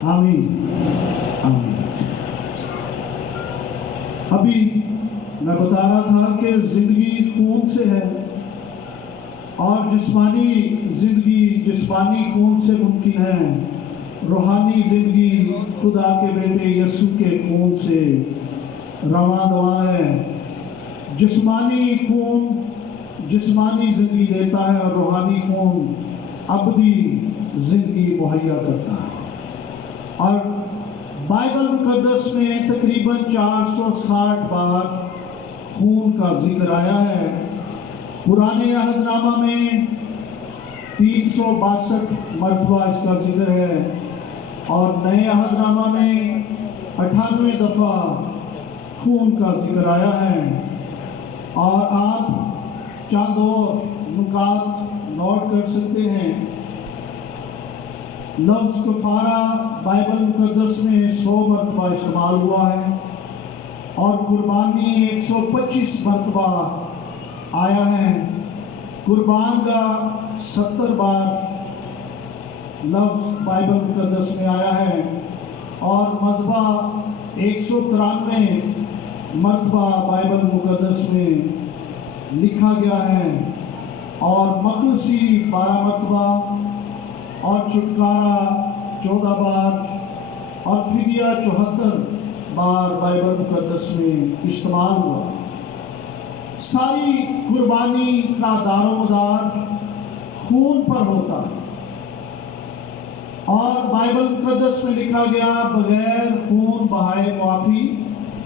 آمین آمین۔ ابھی میں بتا رہا تھا کہ زندگی خون سے ہے اور جسمانی زندگی جسمانی خون سے ممکن ہے، روحانی زندگی خدا کے بیٹے یسوع کے خون سے رواں دواں ہے۔ جسمانی خون جسمانی زندگی دیتا ہے اور روحانی خون ابدی زندگی مہیا کرتا ہے۔ اور بائبل مقدس میں تقریباً 460 بار خون کا ذکر آیا ہے۔ پرانے عہد نامہ میں 362 مرتبہ اس کا ذکر ہے اور نئے عہد نامہ میں 98 دفعہ خون کا ذکر آیا ہے۔ اور آپ چند اور نکات نوٹ کر سکتے ہیں۔ لفظ کفارہ بائبل مقدس میں 100 مرتبہ استعمال ہوا ہے اور قربانی 125 مرتبہ آیا ہے۔ قربان کا 70 بار لفظ بائبل مقدس میں آیا ہے اور مذبح 193 مرتبہ بائبل مقدس میں لکھا گیا ہے اور مخلصی 12 مرتبہ اور چھٹکارا 14 بار اور فدیہ 74 بار بائبل مقدس میں استعمال ہوا۔ ساری قربانی کا دار و مدار خون پر ہوتا ہے اور بائبل مقدس میں لکھا گیا بغیر خون بہائے معافی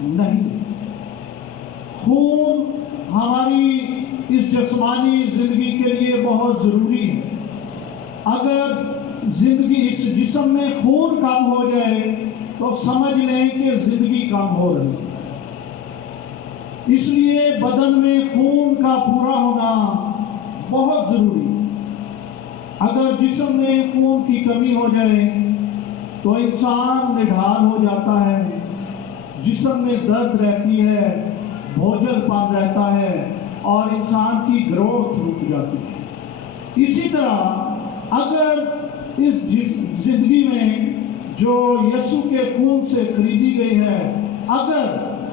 نہیں۔ خون ہماری اس جسمانی زندگی کے لیے بہت ضروری ہے۔ اگر زندگی اس جسم میں خون کم ہو جائے تو سمجھ لیں کہ زندگی کم ہو رہی ہے۔ اس لیے بدن میں خون کا پورا ہونا بہت ضروری ہے۔ اگر جسم میں خون کی کمی ہو جائے تو انسان نڈھال ہو جاتا ہے، جسم میں درد رہتی ہے، بوجھل پن رہتا ہے اور انسان کی گروتھ رک جاتی ہے۔ اسی طرح اگر اس زندگی میں جو یسوع کے خون سے خریدی گئی ہے، اگر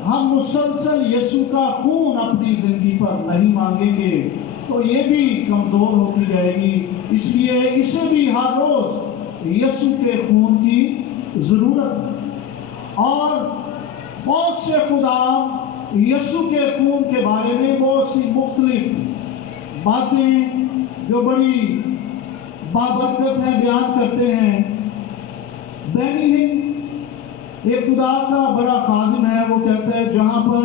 ہم مسلسل یسوع کا خون اپنی زندگی پر نہیں مانگیں گے تو یہ بھی کمزور ہوتی جائے گی۔ اس لیے اسے بھی ہر روز یسوع کے خون کی ضرورت ہے۔ اور بہت سے خدا یسوع کے خون کے بارے میں بہت سی مختلف باتیں جو بڑی بابرکت ہے بیان کرتے ہیں۔ بینی ہند ایک خدا کا بڑا خادم ہے، وہ کہتا ہے جہاں پر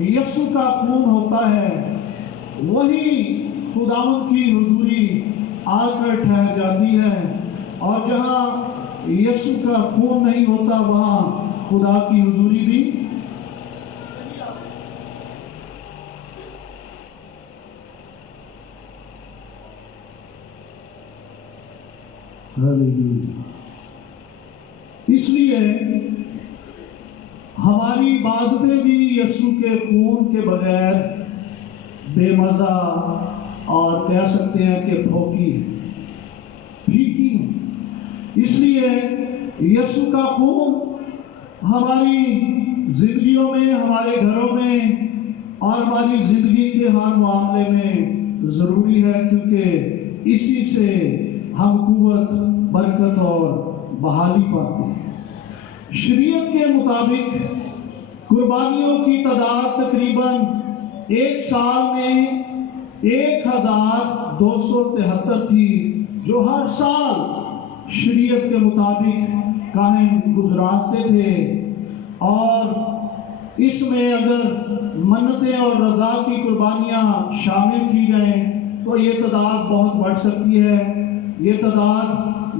یسوع کا خون ہوتا ہے وہی خداوند کی حضوری آ کر ٹھہر جاتی ہے، اور جہاں یسوع کا خون نہیں ہوتا وہاں خدا کی حضوری بھی اس لیے ہماری عبادتیں بھی یسوع کے خون کے بغیر بے مزہ اور کہہ سکتے ہیں کہ پھوکی ہیں، پھیکی ہیں۔ اس لیے یسوع کا خون ہماری زندگیوں میں، ہمارے گھروں میں اور ہماری زندگی کے ہر معاملے میں ضروری ہے، کیونکہ اسی سے ہم قوت، برکت اور بحالی پاتے ہیں۔ شریعت کے مطابق قربانیوں کی تعداد تقریباً ایک سال میں 1273 تھی، جو ہر سال شریعت کے مطابق کاہن گزراتے تھے۔ اور اس میں اگر منتیں اور رضا کی قربانیاں شامل کی جائیں تو یہ تعداد بہت بڑھ سکتی ہے۔ یہ تعداد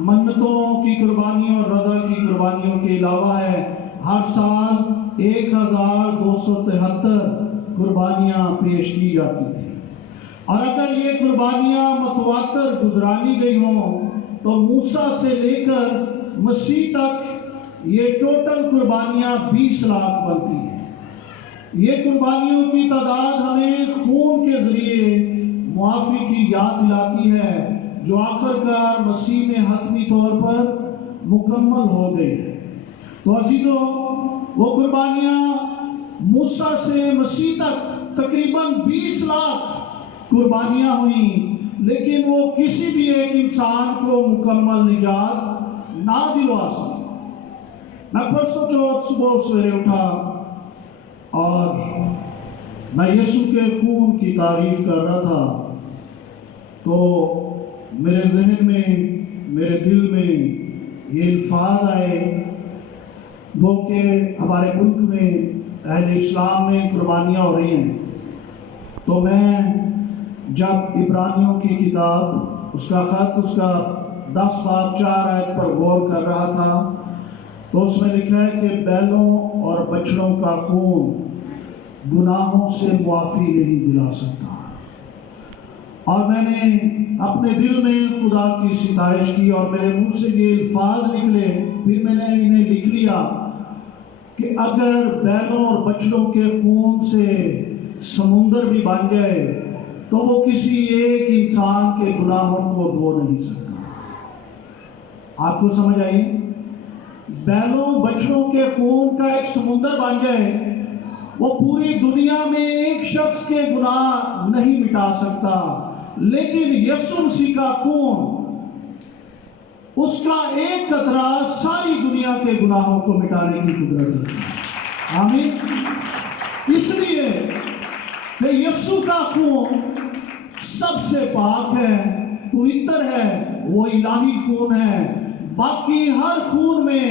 منتوں کی قربانیوں اور رضا کی قربانیوں کے علاوہ ہے۔ ہر سال 1273 قربانیاں پیش کی جاتی تھیں، اور اگر یہ قربانیاں متواتر گزرانی گئی ہوں تو موسیٰ سے لے کر مسیح تک یہ ٹوٹل قربانیاں 20 لاکھ بنتی ہیں۔ یہ قربانیوں کی تعداد ہمیں خون کے ذریعے معافی کی یاد دلاتی ہے، جو آخر کار مسیح میں حتمی طور پر مکمل ہو گئی ہے۔ تو عزیزو، وہ قربانیاں موسیٰ سے مسیح تک تقریباً 20 لاکھ قربانیاں ہوئیں، لیکن وہ کسی بھی ایک انسان کو مکمل نجات نہ دلوا سکے۔ میں پرسوں چوتھ صبح سویرے اٹھا اور میں یسوع کے خون کی تعریف کر رہا تھا، تو میرے ذہن میں، میرے دل میں یہ الفاظ آئے وہ کہ ہمارے ملک میں اہل اسلام میں قربانیاں ہو رہی ہیں۔ تو میں جب عبرانیوں کی کتاب اس کا خط، اس کا 10 باب 4 آیت پر غور کر رہا تھا، تو اس میں لکھا ہے کہ بیلوں اور بچڑوں کا خون گناہوں سے معافی نہیں دلا سکتا۔ اور میں نے اپنے دل میں خدا کی ستائش کی اور میرے منہ سے یہ الفاظ نکلے، پھر میں نے انہیں لکھ لیا کہ اگر بیلوں اور بچڑوں کے خون سے سمندر بھی بن جائے تو وہ کسی ایک انسان کے گناہوں کو دھو نہیں سکتا۔ آپ کو سمجھ آئی؟ بیلوں بچڑوں کے خون کا ایک سمندر بن جائے، وہ پوری دنیا میں ایک شخص کے گناہ نہیں مٹا سکتا، لیکن یسوع مسیح کا خون، اس کا ایک قطرہ ساری دنیا کے گناہوں کو مٹانے کی قدرت رکھتا ہے۔ آمین۔ اس لیے کہ یسوع کا خون سب سے پاک ہے، پوتر ہے، وہ الہی خون ہے۔ باقی ہر خون میں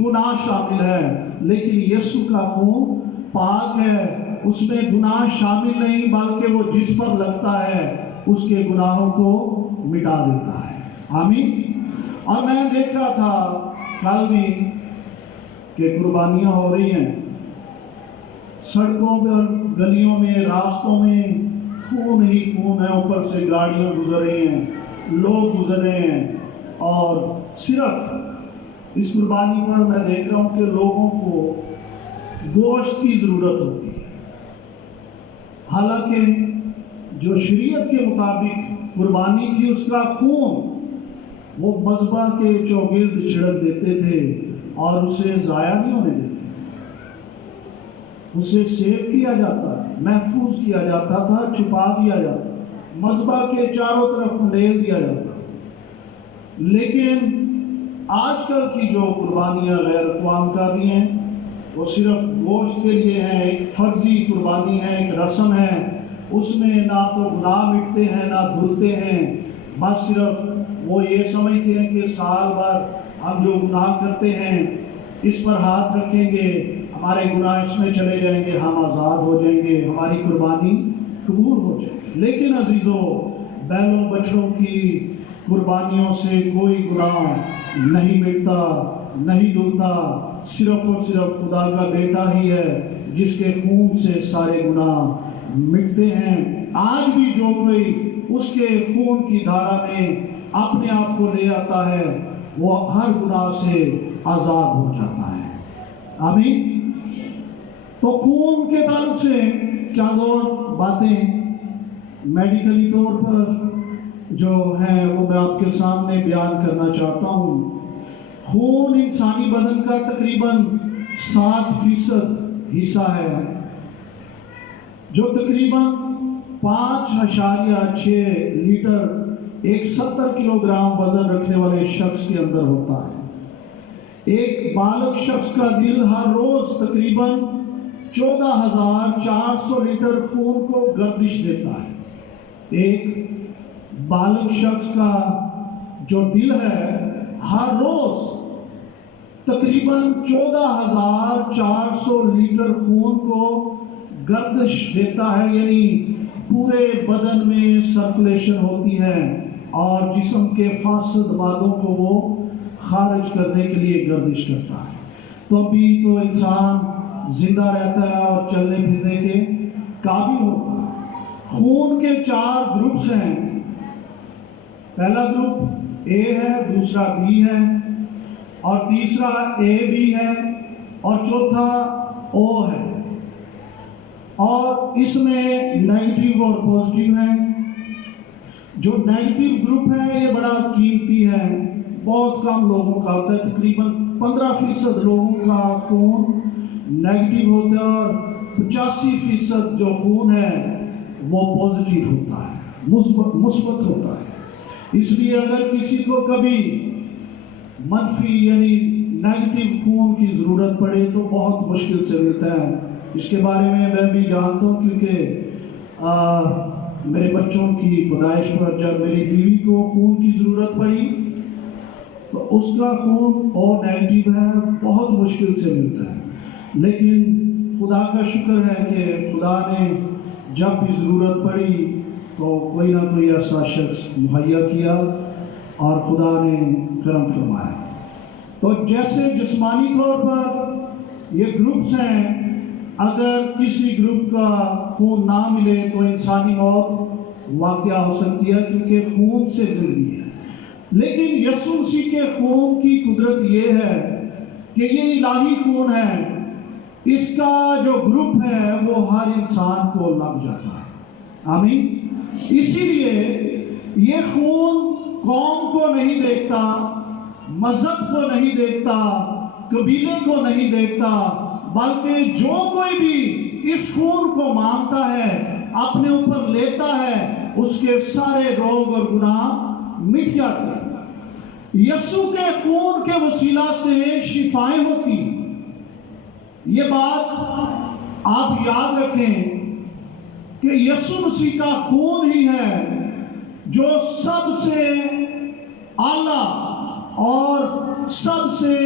گناہ شامل ہے، لیکن یسوع کا خون پاک ہے، اس میں گناہ شامل نہیں، بلکہ وہ جس پر لگتا ہے اس کے گناہوں کو مٹا دیتا ہے۔ آمین۔ اور میں دیکھ رہا تھا کل بھی کہ قربانیاں ہو رہی ہیں، سڑکوں پر، گلیوں میں، راستوں میں خون ہی خون ہے، اوپر سے گاڑیاں گزر رہی ہیں، لوگ گزر رہے ہیں، اور صرف اس قربانی پر میں دیکھ رہا ہوں کہ لوگوں کو گوشت کی ضرورت ہوتی ہے، حالانکہ جو شریعت کے مطابق قربانی تھی اس کا خون وہ مذبح کے چوگرد چھڑک دیتے تھے اور اسے ضائع نہیں ہونے دیتے تھے، اسے سیو کیا جاتا تھا، محفوظ کیا جاتا تھا، چھپا دیا جاتا تھا، مذبح کے چاروں طرف ڈھیل دیا جاتا تھا۔ لیکن آج کل کی جو قربانیاں غیر اقوام کر رہی ہیں وہ صرف گوشت کے لیے ہیں، ایک فرضی قربانی ہے، ایک رسم ہے، اس میں نہ تو گناہ مٹتے ہیں نہ دھلتے ہیں، بس صرف وہ یہ سمجھتے ہیں کہ سال بھر ہم جو گناہ کرتے ہیں اس پر ہاتھ رکھیں گے، ہمارے گناہ اس میں چلے جائیں گے، ہم آزاد ہو جائیں گے، ہماری قربانی قبول ہو جائے گی۔ لیکن عزیزو، بیلوں بچڑوں کی قربانیوں سے کوئی گناہ نہیں مٹتا، نہیں دھلتا، صرف اور صرف خدا کا بیٹا ہی ہے جس کے خون سے سارے گناہ مٹتے ہیں۔ آج بھی جو کوئی اس کے خون کی دھارا میں اپنے آپ کو لے آتا ہے وہ ہر گناہ سے آزاد ہو جاتا ہے۔ آمین۔ تو خون کے تعلق سے چند اور باتیں میڈیکلی طور پر جو ہیں وہ میں آپ کے سامنے بیان کرنا چاہتا ہوں۔ خون انسانی بدن کا تقریباً 7% حصہ ہے، جو تقریباً 5.6 لیٹر ایک 70 کلوگرام وزن رکھنے والے شخص کے اندر ہوتا ہے۔ ایک بالغ شخص کا دل ہر روز تقریباً 14,400 لیٹر خون کو گردش دیتا ہے۔ ایک بالغ شخص کا جو دل ہے ہر روز تقریباً 14,400 لیٹر خون کو گردش دیتا ہے، یعنی پورے بدن میں سرکولیشن ہوتی ہے اور جسم کے فاسد مادوں کو وہ خارج کرنے کے لیے گردش کرتا ہے، تو بھی تو انسان زندہ رہتا ہے اور چلنے پھرنے کے قابل ہوتا ہے۔ خون کے 4 گروپس ہیں، پہلا گروپ اے ہے، دوسرا بی ہے، اور تیسرا اے بی ہے، اور چوتھا او ہے، اور اس میں نیگیٹو اور پازیٹیو ہیں۔ جو نیگیٹو گروپ ہے یہ بڑا قیمتی ہے، بہت کم لوگوں کا ہوتا ہے، تقریباً 15% لوگوں کا خون نیگیٹو ہوتا ہے اور 85% جو خون ہے وہ پازیٹیو ہوتا ہے، مثبت ہوتا ہے۔ اس لیے اگر کسی کو کبھی منفی یعنی نیگیٹو خون کی ضرورت پڑے تو بہت مشکل سے ملتا ہے۔ اس کے بارے میں بھی جانتا ہوں، کیونکہ میرے بچوں کی پیدائش پر جب میری بیوی کو خون کی ضرورت پڑی تو اس کا خون اور نیگیٹو ہے، بہت مشکل سے ملتا ہے، لیکن خدا کا شکر ہے کہ خدا نے جب بھی ضرورت پڑی تو کوئی نہ کوئی ایسا شخص مہیا کیا اور خدا نے کرم فرمایا۔ تو جیسے جسمانی طور پر یہ گروپس ہیں، اگر کسی گروپ کا خون نہ ملے تو انسانی موت واقع ہو سکتی ہے، کیونکہ خون سے زندگی ہے۔ لیکن یسوع مسیح کے خون کی قدرت یہ ہے کہ یہ الہی خون ہے، اس کا جو گروپ ہے وہ ہر انسان کو لگ جاتا ہے۔ آمین۔ اسی لیے یہ خون قوم کو نہیں دیکھتا، مذہب کو نہیں دیکھتا، قبیلے کو نہیں دیکھتا، بلکہ جو کوئی بھی اس خون کو مانگتا ہے، اپنے اوپر لیتا ہے، اس کے سارے روگ اور گناہ مٹ جاتے ہیں۔ یسوع کے خون کے وسیلہ سے شفائیں ہوتی ہیں۔ یہ بات آپ یاد رکھیں کہ یسوع مسیح کا خون ہی ہے جو سب سے اعلیٰ اور سب سے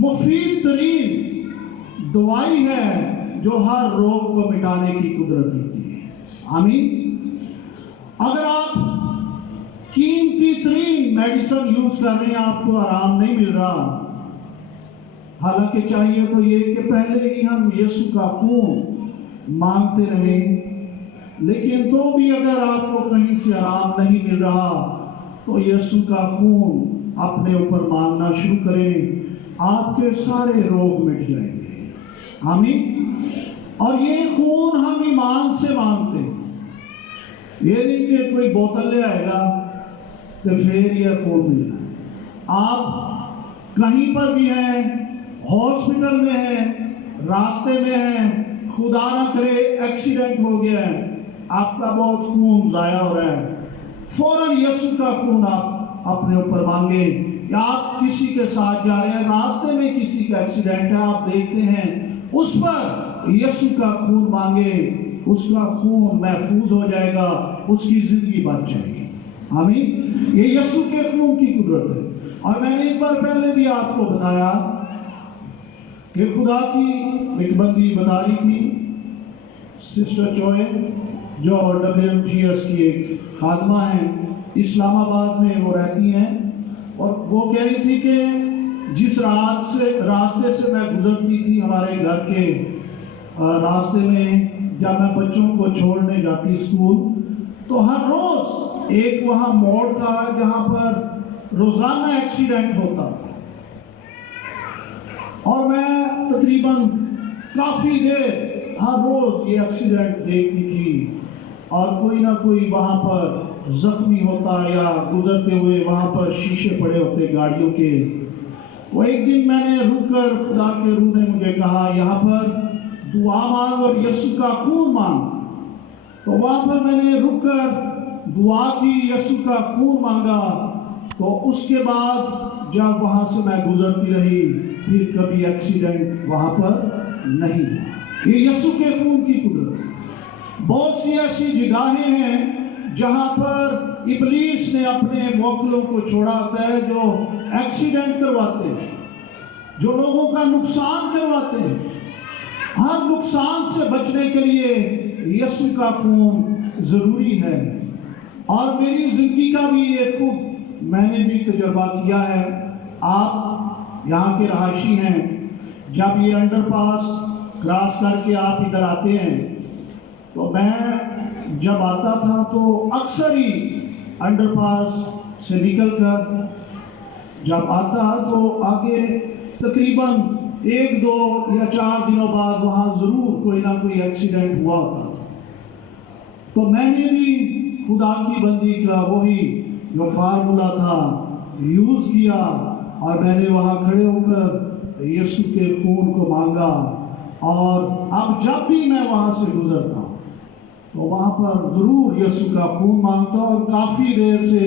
مفید ترین دوائی ہے جو ہر روگ کو مٹانے کی قدرت رکھتی ہے۔ آمین۔ اگر آپ قیمتی ترین میڈیسن یوز کر رہے ہیں، آپ کو آرام نہیں مل رہا، حالانکہ چاہیے تو یہ کہ پہلے ہی ہم یسوع کا خون مانگتے رہیں، لیکن تو بھی اگر آپ کو کہیں سے آرام نہیں مل رہا تو یسوع کا خون اپنے اوپر مانگنا شروع کریں، آپ کے سارے روگ مٹ جائیں گے۔ آمین۔ اور یہ خون ہم ایمان سے مانگتے ہیں، یہ نہیں کہ کوئی بوتل لے آئے گا تو پھر یہ خون ملنا ہے۔ آپ کہیں پر بھی ہیں، ہاسپٹل میں ہیں، راستے میں ہیں، خدا نہ کرے ایکسیڈنٹ ہو گیا ہے، آپ کا بہت خون ضائع ہو رہا ہے، فوراً یسوع کا خون آپ اپنے اوپر مانگیں۔ یا آپ کسی کے ساتھ جا رہے ہیں، راستے میں کسی کا ایکسیڈنٹ ہے، آپ دیکھتے ہیں، اس پر یسوع کا خون مانگیں، اس کا خون محفوظ ہو جائے گا، اس کی زندگی بچ جائے گی۔ آمین۔ یہ یسوع کے خون کی قدرت ہے۔ اور میں نے ایک بار پہلے بھی آپ کو بتایا کہ خدا کی ایک بندی بتا رہی تھی، سسٹر چوئے، جو WMGS کی ایک خادمہ ہیں، اسلام آباد میں وہ رہتی ہیں، اور وہ کہہ رہی تھی کہ جس راستے سے میں گزرتی تھی، ہمارے گھر کے راستے میں جب میں بچوں کو چھوڑنے جاتی اسکول، تو ہر روز ایک وہاں موڑ تھا جہاں پر روزانہ ایکسیڈنٹ ہوتا تھا، اور میں تقریباً کافی دیر ہر روز یہ ایکسیڈنٹ دیکھتی تھی، اور کوئی نہ کوئی وہاں پر زخمی ہوتا یا گزرتے ہوئے وہاں پر شیشے پڑے ہوتے گاڑیوں کے۔ وہ ایک دن میں نے رک کر، خدا کے روح نے مجھے کہا یہاں پر دعا مانگ اور یسوع کا خون مانگ۔ تو وہاں پر میں نے رک کر دعا کی، یسوع کا خون مانگا، تو اس کے بعد جب وہاں سے میں گزرتی رہی، پھر کبھی ایکسیڈنٹ وہاں پر نہیں ہوا۔ یہ یسوع کے خون کی قدرت۔ بہت سی ایسی جگہیں ہیں جہاں پر ابلیس نے اپنے موکلوں کو چھوڑا ہوتا ہے، جو ایکسیڈنٹ کرواتے ہیں، جو لوگوں کا نقصان کرواتے ہیں۔ ہر نقصان سے بچنے کے لیے یسوع کا خون ضروری ہے۔ اور میری زندگی کا بھی یہ خود میں نے بھی تجربہ کیا ہے۔ آپ یہاں کے رہائشی ہیں، جب یہ انڈر پاس کراس کر کے آپ ادھر آتے ہیں، تو میں جب آتا تھا تو اکثر ہی انڈر پاس سے نکل کر جب آتا تو آگے تقریباً 1 2 یا 4 دنوں بعد وہاں ضرور کوئی نہ کوئی ایکسیڈنٹ ہوا ہوتا تھا۔ تو میں نے بھی خدا کی بندی کا وہی جو فارمولا تھا یوز کیا اور میں نے وہاں کھڑے ہو کر یسوع کے خون کو مانگا، اور اب جب بھی میں وہاں سے گزرتا ہوں تو وہاں پر ضرور یسوع کا خون مانگتا ہوں، اور کافی دیر سے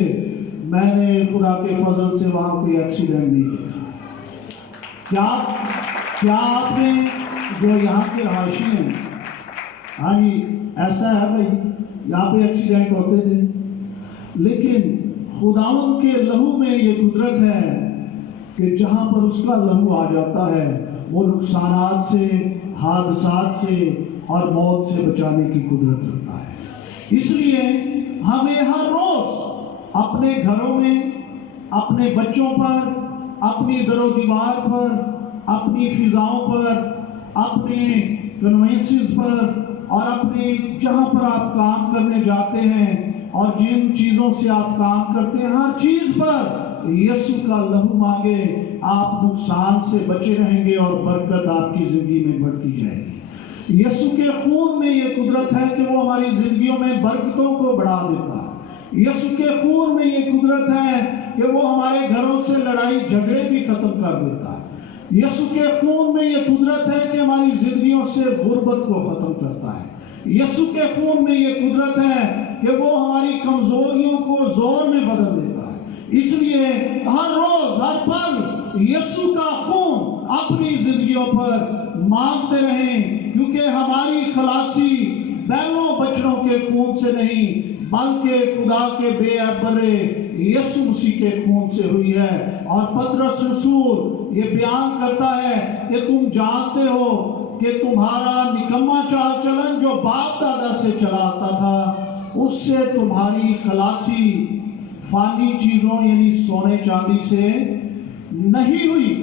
میں نے خدا کے فضل سے وہاں کوئی ایکسیڈنٹ نہیں دیکھا۔ کیا آپ نے جو یہاں کے رہائشی ہیں، ہاں جی ایسا ہے بھائی یہاں پہ ایکسیڈنٹ ہوتے تھے، لیکن خداوند کے لہو میں یہ قدرت ہے کہ جہاں پر اس کا لہو آ جاتا ہے وہ نقصانات سے، حادثات سے اور موت سے بچانے کی قدرت رکھتا ہے۔ اس لیے ہمیں ہر روز اپنے گھروں میں، اپنے بچوں پر، اپنی در و دیوار پر، اپنی فضاؤں پر، اپنے کنوینسز پر، اور اپنی جہاں پر آپ کام کرنے جاتے ہیں اور جن چیزوں سے آپ کام کرتے ہیں، ہر چیز پر یسوع کا لہو مانگے، آپ نقصان سے بچے رہیں گے اور برکت آپ کی زندگی میں بڑھتی جائے گی۔ یسوع کے خون میں یہ قدرت ہے کہ وہ ہماری زندگیوں میں برکتوں کو بڑھا دیتا ہے۔ یسوع کے خون میں یہ قدرت ہے کہ وہ ہمارے گھروں سے لڑائی جھگڑے بھی ختم کر دیتا ہے۔ یسوع کے خون میں یہ قدرت ہے کہ ہماری زندگیوں سے غربت کو ختم کرتا ہے۔ یسوع کے خون میں یہ قدرت ہے کہ وہ ہماری کمزوریوں کو زور میں بدل دیتا ہے۔ اس لیے ہر روز، ہر پل یسوع کا خون اپنی زندگیوں پر مانگتے رہیں، کیونکہ ہماری خلاصی بیلوں بچڑوں کے خون سے نہیں بلکہ خدا کے بے برے یسوع مسیح کے خون سے ہوئی ہے۔ اور پطرس رسول یہ بیان کرتا ہے کہ تم جانتے ہو کہ تمہارا نکما چال چلن جو باپ دادا سے چلا آتا تھا، اس سے تمہاری خلاصی فانی چیزوں یعنی سونے چاندی سے نہیں ہوئی۔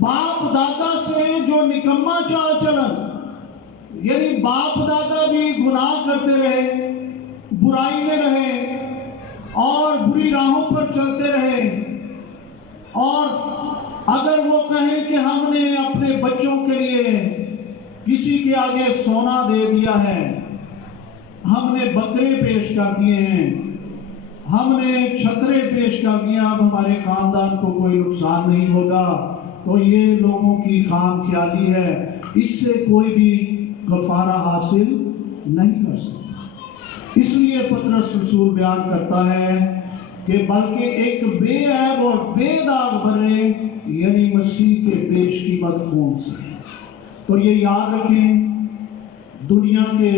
باپ دادا سے جو نکما چال چلن، یعنی باپ دادا بھی گناہ کرتے رہے، برائی میں رہے اور بری راہوں پر چلتے رہے، اور اگر وہ کہیں کہ ہم نے اپنے بچوں کے لیے کسی کے آگے سونا دے دیا ہے، ہم نے بکرے پیش کر دیے ہیں، ہم نے چھترے پیش کر دیے، اب ہمارے خاندان کو کوئی نقصان نہیں ہوگا، تو یہ لوگوں کی خام خیالی ہے، اس سے کوئی بھی کفارہ حاصل نہیں کر سکتا۔ اس لیے پطرس رسول بیان کرتا ہے کہ بلکہ ایک بے عیب اور بے داغ برے یعنی مسیح کے بیش قیمت خون سے۔ تو یہ یاد رکھیں، دنیا کے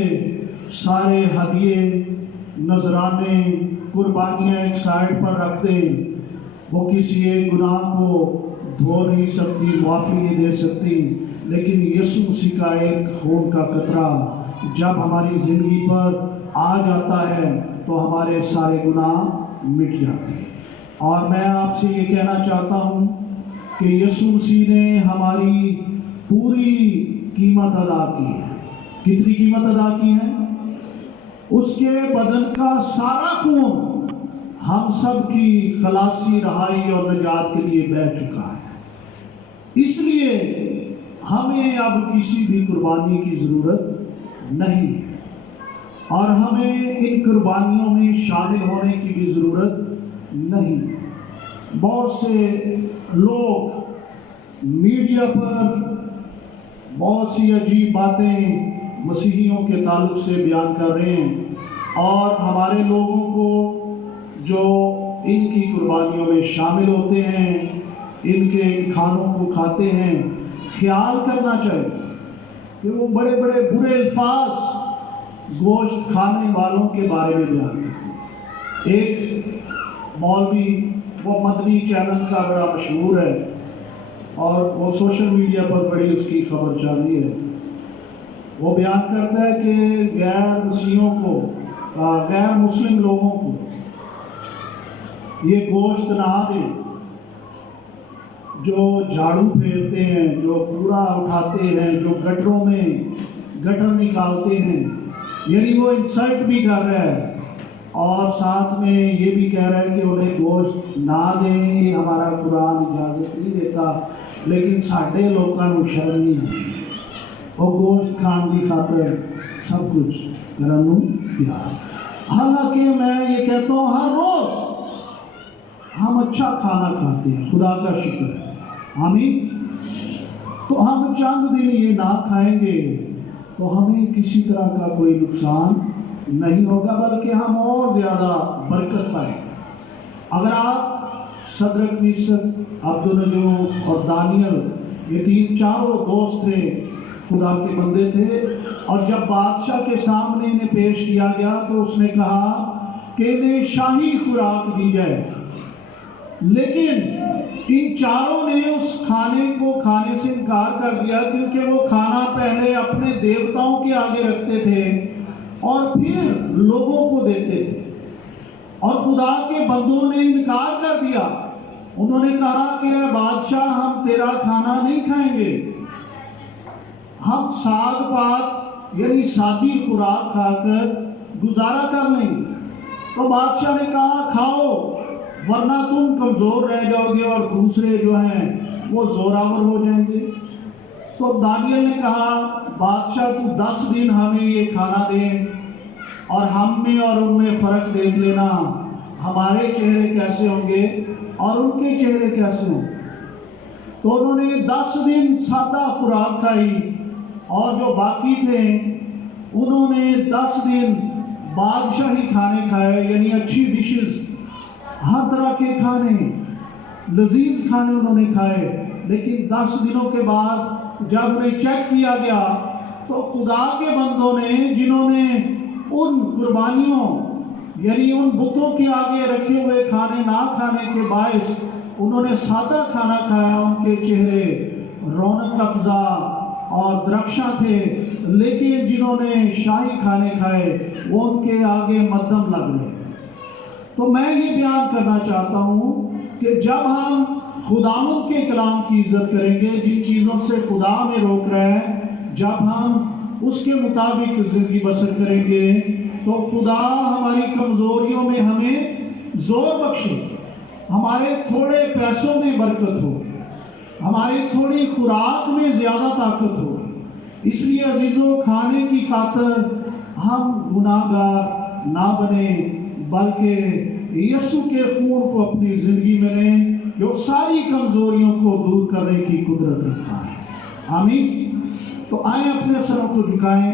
سارے ہدیے، نذرانے، قربانیاں ایک سائڈ پر رکھ دیں، وہ کسی ایک گناہ کو دھو نہیں سکتی، معافی نہیں دے سکتی، لیکن یسوع مسیح کا ایک خون کا قطرہ جب ہماری زندگی پر آ جاتا ہے تو ہمارے سارے گناہ مٹ جاتے ہیں۔ اور میں آپ سے یہ کہنا چاہتا ہوں کہ یسوع مسیح نے ہماری پوری قیمت ادا کی ہے۔ کتنی قیمت ادا کی ہے؟ اس کے بدن کا سارا خون ہم سب کی خلاصی، رہائی اور نجات کے لیے بہہ چکا ہے۔ اس لیے ہمیں اب کسی بھی قربانی کی ضرورت نہیں ہے، اور ہمیں ان قربانیوں میں شامل ہونے کی بھی ضرورت نہیں ہے۔ بہت سے لوگ میڈیا پر بہت سی عجیب باتیں مسیحیوں کے تعلق سے بیان کر رہے ہیں، اور ہمارے لوگوں کو جو ان کی قربانیوں میں شامل ہوتے ہیں، ان کے کھانوں کو کھاتے ہیں، خیال کرنا چاہیے کہ وہ بڑے بڑے برے الفاظ گوشت کھانے والوں کے بارے میں بیان کرتے ہیں۔ ایک مولوی، وہ مدنی چینل کا بڑا مشہور ہے اور وہ سوشل میڈیا پر بڑی اس کی خبر چل رہی ہے، وہ بیان کرتا ہے کہ غیر مسیحیوں کو، غیر مسلم لوگوں کو یہ گوشت نہ دے، جو جھاڑو پھیرتے ہیں، جو کوڑا اٹھاتے ہیں، جو گٹروں میں گٹر نکالتے ہیں، یعنی وہ انسلٹ بھی کر رہا ہے اور ساتھ میں یہ بھی کہہ رہا ہے کہ انہیں گوشت نہ دیں، یہ ہمارا قرآن اجازت نہیں دیتا، لیکن ساڈے لوگوں کو شرم نہیں ہے، وہ گوشت کھان کی خاطر سب کچھ کرن نوں تیار۔ حالانکہ میں یہ کہتا ہوں ہر روز ہم اچھا کھانا کھاتے ہیں، خدا کا شکر ہے، آمین۔ تو ہم چند دن یہ نہ کھائیں گے تو ہمیں کسی طرح کا کوئی نقصان نہیں ہوگا، بلکہ ہم اور زیادہ برکت پائیں گے۔ اگر آپ صدرک، میشک، عبدالنجو اور دانیل، یہ چاروں دوست تھے، خدا کے بندے تھے، اور جب بادشاہ کے سامنے انہیں پیش کیا گیا تو اس نے کہا کہ انہیں شاہی خوراک دی جائے، لیکن ان چاروں نے اس کھانے کو کھانے سے انکار کر دیا، کیونکہ وہ کھانا پہلے اپنے دیوتاؤں کے آگے رکھتے تھے اور پھر لوگوں کو دیتے تھے، اور خدا کے بندوں نے انکار کر دیا۔ انہوں نے کہا کہ اے بادشاہ، ہم تیرا کھانا نہیں کھائیں گے، ہم ساگ پات یعنی سادی خوراک کھا کر گزارا کر لیں گے۔ تو بادشاہ نے کہا کھاؤ، ورنہ تم کمزور رہ جاؤ گے اور دوسرے جو ہیں وہ زوراور ہو جائیں گے۔ تو دانیل نے کہا بادشاہ تو 10 دن ہمیں یہ کھانا دے، اور ہم میں اور ان میں فرق دیکھ لینا، ہمارے چہرے کیسے ہوں گے اور ان کے چہرے کیسے ہوں گے۔ تو انہوں نے 10 دن سادہ خوراک کھائی، اور جو باقی تھے انہوں نے 10 دن بادشاہی کھانے کھائے، یعنی اچھی ڈشز، ہر طرح کے کھانے، لذیذ کھانے انہوں نے کھائے۔ لیکن 10 دنوں کے بعد جب انہیں چیک کیا گیا تو خدا کے بندوں نے، جنہوں نے ان قربانیوں یعنی ان بتوں کے آگے رکھے ہوئے کھانے نہ کھانے کے باعث انہوں نے سادہ کھانا کھایا، ان کے چہرے رونق افزا اور درخشاں تھے، لیکن جنہوں نے شاہی کھانے کھائے وہ ان کے آگے مدھم لگ رہے۔ تو میں یہ بیان کرنا چاہتا ہوں کہ جب ہم خداوند کے کلام کی عزت کریں گے، جن چیزوں سے خدا ہمیں روک رہا ہے، جب ہم اس کے مطابق زندگی بسر کریں گے تو خدا ہماری کمزوریوں میں ہمیں زور بخشے، ہمارے تھوڑے پیسوں میں برکت ہو، ہماری تھوڑی خوراک میں زیادہ طاقت ہو۔ اس لیے عزیزوں، کھانے کی خاطر ہم گناہ گار نہ بنیں، بلکہ یسوع کے خون کو اپنی زندگی میں لیں، جو ساری کمزوریوں کو دور کرنے کی قدرت رکھتا ہے۔ آمین۔ تو آئیں اپنے سروں کو جھکائیں۔